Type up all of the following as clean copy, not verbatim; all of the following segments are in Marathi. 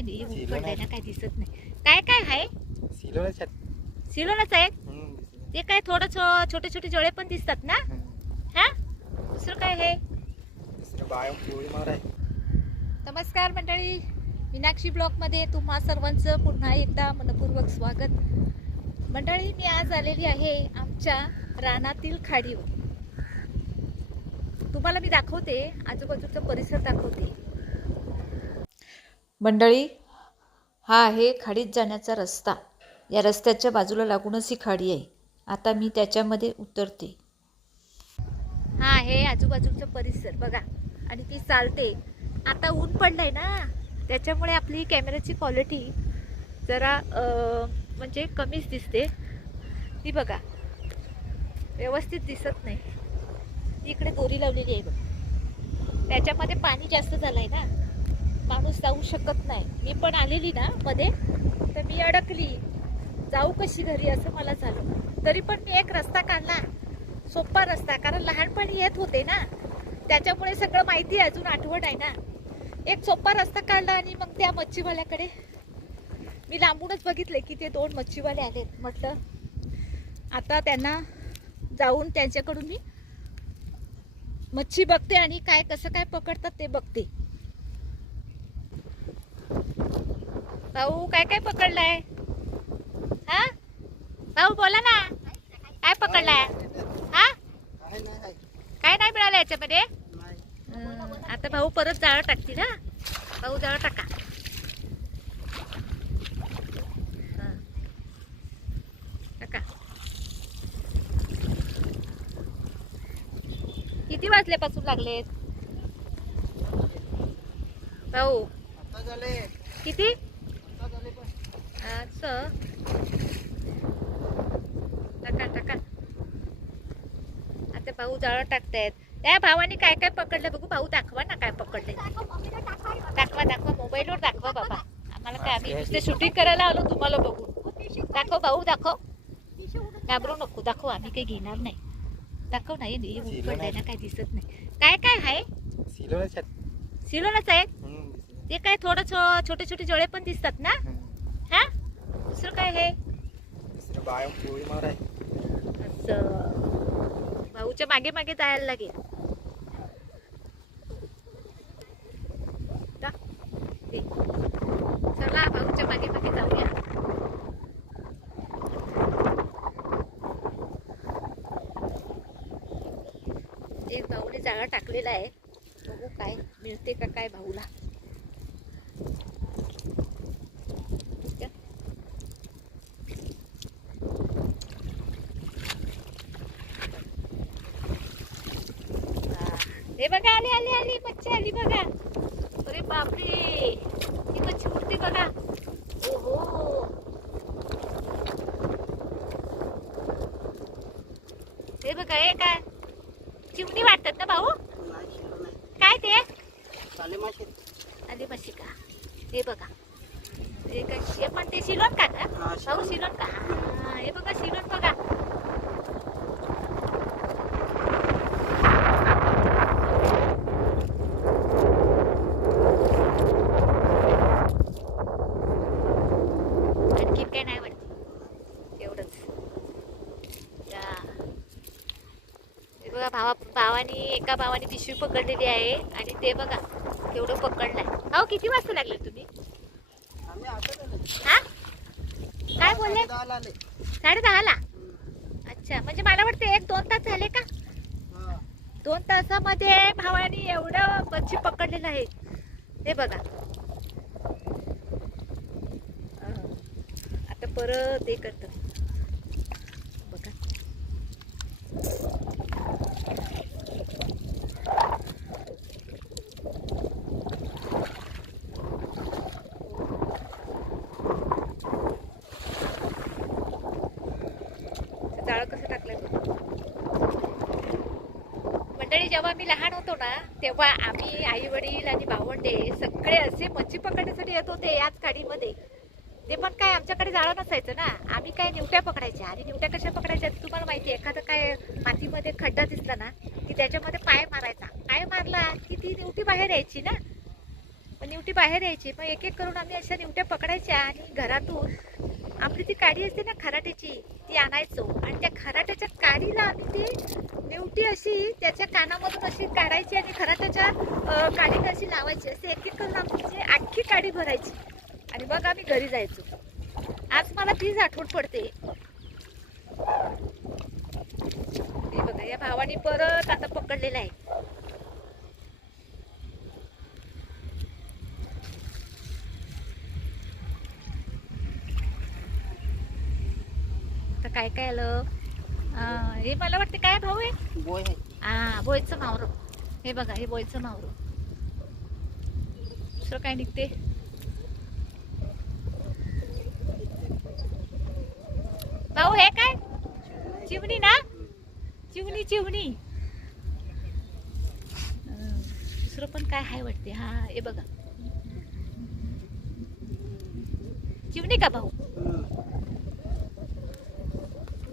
नाही ऊन पडलंय ना, काय दिसत नाही. काय काय आहे? सिलोनाच आहे. ते काय थोडं छोटे छोटे जळे पण दिसतात ना. हा, दुसरं काय आहे? नमस्कार मंडळी, मीनाक्षी ब्लॉग मध्ये तुम्हा सर्वांचं पुन्हा एकदा मनपूर्वक स्वागत. मंडळी, मी आज आलेली आहे आमच्या रानातील खाडीवर. तुम्हाला मी दाखवते, आजूबाजूचा परिसर दाखवते. मंडळी, हा आहे खाडीत जाण्याचा रस्ता. या रस्त्याच्या बाजूला लागूनच ही खाडी आहे. आता मी त्याच्यामध्ये उतरते. हा आहे आजूबाजूचा परिसर बघा, आणि ती चालते. आता ऊन पडलंय ना, त्याच्यामुळे आपली कॅमेऱ्याची क्वालिटी जरा म्हणजे कमीच दिसते. ती बघा, व्यवस्थित दिसत नाही. इकडे दोरी लावलेली आहे बघ, त्याच्यामध्ये पाणी जास्त झालंय ना, माणूस जाऊ शकत नाही. मी पण आलेली ना मध्ये, तर मी अडकली. जाऊ कशी घरी असं मला झालं. तरी पण मी एक रस्ता काढला, सोपा रस्ता, कारण लहानपणी येत होते ना, त्याच्यामुळे सगळं माहिती आहे, अजून आठवण आहे ना. एक सोपा रस्ता काढला आणि मग त्या मच्छीवाल्याकडे मी लांबूनच बघितले की ते दोन मच्छीवाले आलेत. म्हटलं आता त्यांना जाऊन त्यांच्याकडून मी मच्छी बघते आणि काय कसं काय पकडतात ते बघते. भाऊ, काय काय पकडलाय? हा भाऊ, बोला ना, काय पकडलाय? हा, काय नाही मिळालं याच्यामध्ये. आता भाऊ परत जाळं टाकतील. ना भाऊ, जाळं टाका. टाका. किती वाजल्यापासून लागलेत भाऊ? किती? असं टाका टाका. आता भाऊ जाळं टाकतायत. त्या भावाने काय काय पकडलं बघू. भाऊ, दाखवा ना काय पकडले. दाखवा दाखवा, मोबाईलवर दाखवा बाबा. आम्हाला काय, आम्ही नुसते शूटिंग करायला आलो तुम्हाला बघू. दाखव भाऊ, दाखव. घाबरू नको, दाखव. आम्ही काही घेणार नाही. दाखव. नाही पडलंय ना, काय दिसत नाही. काय काय आहे? सिलोनाच आहे. ते काय थोडं छोटे छोटे जळे पण दिसतात ना. हा, दुसरं काय आहे? असं भाऊच्या मागे मागे जायला लागेल. चला, भाऊच्या मागे मागे जाऊया. एक भाऊने जाळा टाकलेला आहे, बघू काय मिळते का काय भाऊला. हे बघा, आली आली आली मच्छी आली बघा. अरे बापरे, ही मच्छी उठते बघा. ओहो, हे बघा. हे काय चिमणी वाटतात ना भाऊ? काय ते? आली मच्छी का? हे बघा, हे काय पण ते सिलोन का भाऊ? सिलोन का? हे बघा, सिलोन बघा. काय नाही वाटत, एवढंच. बघा, एका भावाने पिशवी पकडलेली आहे, आणि ते बघा केवढं पकडलंय. भाऊ, किती वाजता लागले तुम्ही? हा, काय बोलले? 10:30ला. अच्छा, म्हणजे मला वाटतं 1-2 तास झाले का? 2 तासामध्ये भावाने एवढं मच्छी पकडलेलं आहे. हे बघा. आता परत हे करत बघा. जाळं कसं टाकलंय मंडळी. जेव्हा मी लहान होतो ना, तेव्हा आम्ही आई वडील आणि भावंडे सगळे असे मच्छी पकडण्यासाठी येत होते याच खाडीमध्ये. ते पण काय, आमच्याकडे जाळं नसायचं ना, आम्ही काय निवट्या पकडायच्या. आणि निवट्या कशा पकडायच्या तुम्हाला माहिती आहे? एखादं काय मातीमध्ये खड्डा दिसला ना, की त्याच्यामध्ये पाय मारायचा. पाय मारला की ती निवटी बाहेर यायची ना. पण निवटी बाहेर यायची. मग एक एक करून आम्ही अशा निवट्या पकडायच्या आणि घरातून आपली ती काडी असते ना खराट्याची, ती आणायचो आणि त्या खराट्याच्या काडीला आम्ही ती निवटी अशी त्याच्या कानामधून अशी काढायची आणि खराट्याच्या काडीला अशी लावायची. असे एक एक करून आमची अख्खी काडी भरायची आणि मग आम्ही घरी जायचो. आज मला तीच आठवण पडते. हे बघा, या भावाने परत आता पकडलेला आहे. आता काय काय आलं, हे मला वाटतं काय भाऊ आहे, बोय आहे. हा बोयचं मावरं. हे बघा, हे बोयचं मावरं. दुसरं काय निघते, भाऊ हे काय, चिवणी ना, चिवणी चिवणी. दुसरं पण काय आहे वाटते. हा हे बघा, चिवणी का भाऊ.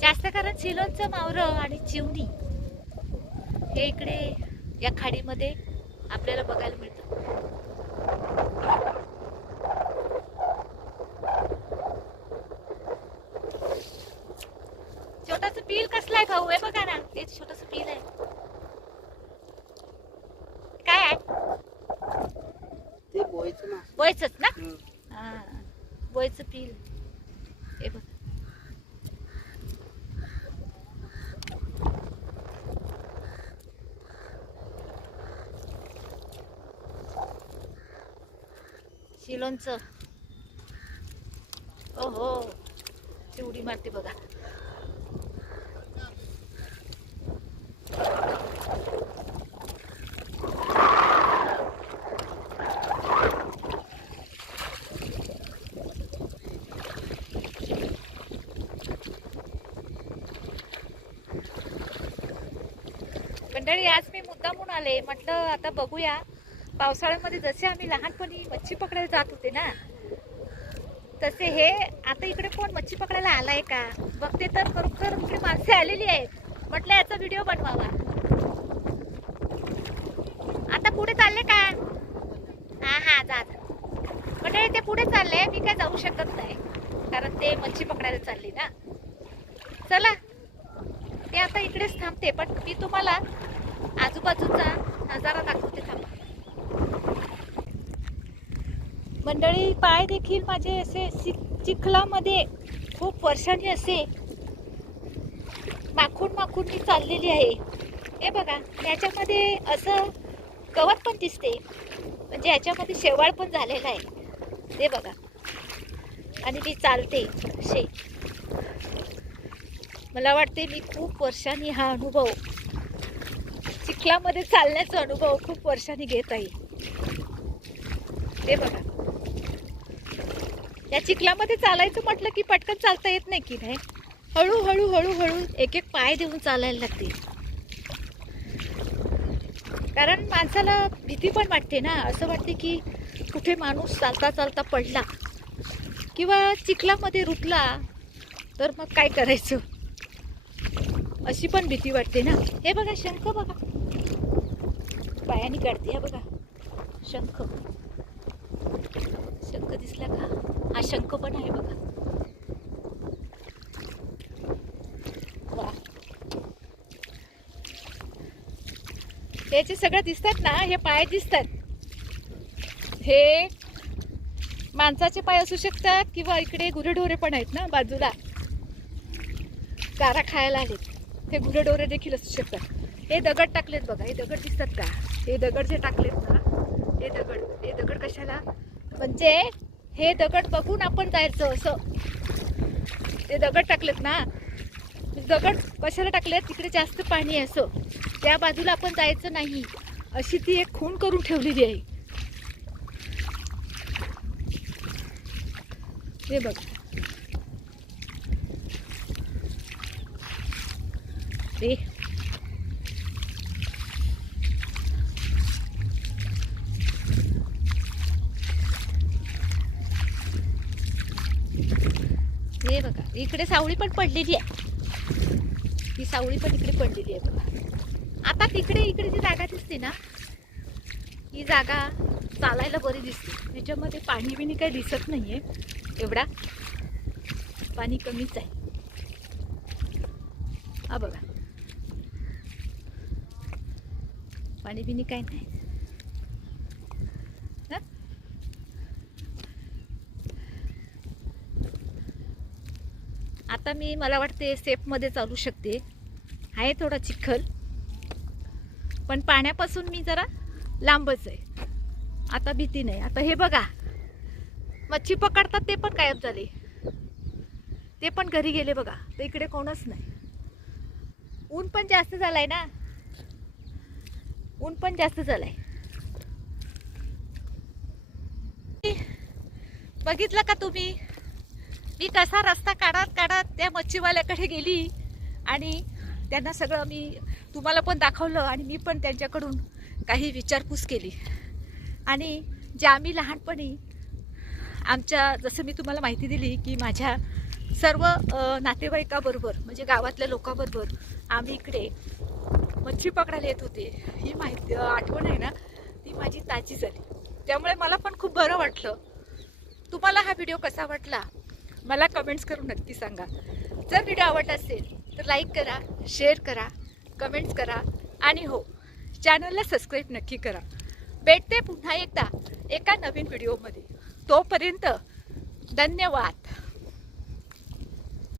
जास्त कारण सिलोनचं मावरं आणि चिवणी हे इकडे या खाडीमध्ये आपल्याला बघायला मिळतं. छोटस पील कसलं आहे भाऊ, हे बघा ना, ते छोटस पील आहे. काय आहे ते बोयचं ना. बोयचंच ना. हा, बोयचं पील. हे बघ, शिलोनचं. ओहो, चिवडी मारते बघा. मंडळी, आज मी मुद्दामून आले, म्हटलं आता बघूया पावसाळ्यामध्ये जसे आम्ही लहानपणी मच्छी पकडायला जात होते ना, तसे हे आता इकडे कोण मच्छी पकडायला आलाय का बघते तर खरोखर इकडे माणसे आलेली आहेत. म्हटलं याचा व्हिडिओ बनवावा. आता पुढे चालले का, हा हा जा. मंडळी ते पुढे चालले, मी काय जाऊ शकत नाही कारण ते मच्छी पकडायला चालली ना. चला, ते आता इकडेच थांबते, पण मी तुम्हाला आजूबाजूचा नजारा दाखवते. थांबा मंडळी, पाय देखील माझे असे चिखलामध्ये खूप वर्षांनी असे माखून माखून मी चाललेली आहे. हे बघा, याच्यामध्ये असं गवत पण दिसते, म्हणजे याच्यामध्ये शेवाळ पण झालेला आहे. हे बघा, आणि मी चालते असे. मला वाटते मी खूप वर्षांनी हा अनुभव, चिखलामध्ये चालण्याचा अनुभव खूप वर्षांनी घेत आहे. हे बघा, या चिखलामध्ये चालायचं म्हटलं की पटकन चालता येत नाही की नाही. हळूहळू हळूहळू एक एक पाय देऊन चालायला लागते, कारण माणसाला भीती पण वाटते ना. असं वाटते की कुठे माणूस चालता चालता पडला किंवा चिखलामध्ये रुतला तर मग काय करायचं, अशी पण भीती वाटते ना. हे बघा, शंख बघा, पायाने काढते. हे बघा, शंख. शंख दिसला का, हा शंख पण आहे बघा. वा, याचे सगळं दिसतात ना, हे पाय दिसतात. हे माणसाचे पाय असू शकतात किंवा इकडे गुरेढोरे पण आहेत ना बाजूला, चारा खायला आलेत, ते गुरेढोरे देखील असू शकतात. हे दगड टाकलेत बघा, हे दगड दिसतात का, हे दगड जे टाकलेत ना, हे दगड कशाला, म्हणजे हे दगड बघून आपण जायचं असं. ते दगड टाकलेत ना, दगड कशाला टाकलेत, तिकडे जास्त पाणी आहे असं, त्या बाजूला आपण जायचं नाही, अशी ती एक खूण करून ठेवलेली आहे. हे बघ, हे बघा, इकडे सावळी पण पडलेली आहे. ही सावळी पण इकडे पडलेली आहे बघा. आता तिकडे इकडे जी जागा दिसते ना, ही जागा चालायला बरी दिसते. याच्यामध्ये पाणी बिणी काही दिसत नाही आहे एवढा, पाणी कमीच आहे. हा बघा, पाणी बिणी काही नाही. हं? आता मला वाटते सेफमध्ये चालू शकते. आहे थोडा चिखल, पण पाण्यापासून मी जरा लांबच आहे. आता भीती नाही. आता हे बघा, मच्छी पकडतात ते पण गायब झाले, ते पण घरी गेले बघा. तर इकडे कोणच नाही. ऊन पण जास्त झालाय ना, ऊन पण जास्त झालाय. बघितलं का तुम्ही, मी कसा रस्ता काढत काढत त्या मच्छीवाल्याकडे गेली आणि त्यांना सगळं मी तुम्हाला पण दाखवलं आणि मी पण त्यांच्याकडून काही विचारपूस केली. आणि जे आम्ही लहानपणी आमच्या, जसं मी तुम्हाला माहिती दिली की माझ्या सर्व नातेवाईकाबरोबर म्हणजे गावातल्या लोकांबरोबर आम्ही इकडे मच्छी पकडायला येत होते, ही माहिती आठवण आहे ना, ती माझी ताजी झाली. त्यामुळे मला पण खूप बरं वाटलं. तुम्हाला हा व्हिडिओ कसा वाटला मला कमेंट्स करून नक्की सांगा. जर व्हिडिओ आवडला असेल तर लाईक करा, शेअर करा, कमेंट्स करा आणि हो, चॅनलला सबस्क्राईब नक्की करा. भेटते पुन्हा एकदा एका नवीन व्हिडिओमध्ये. तोपर्यंत धन्यवाद.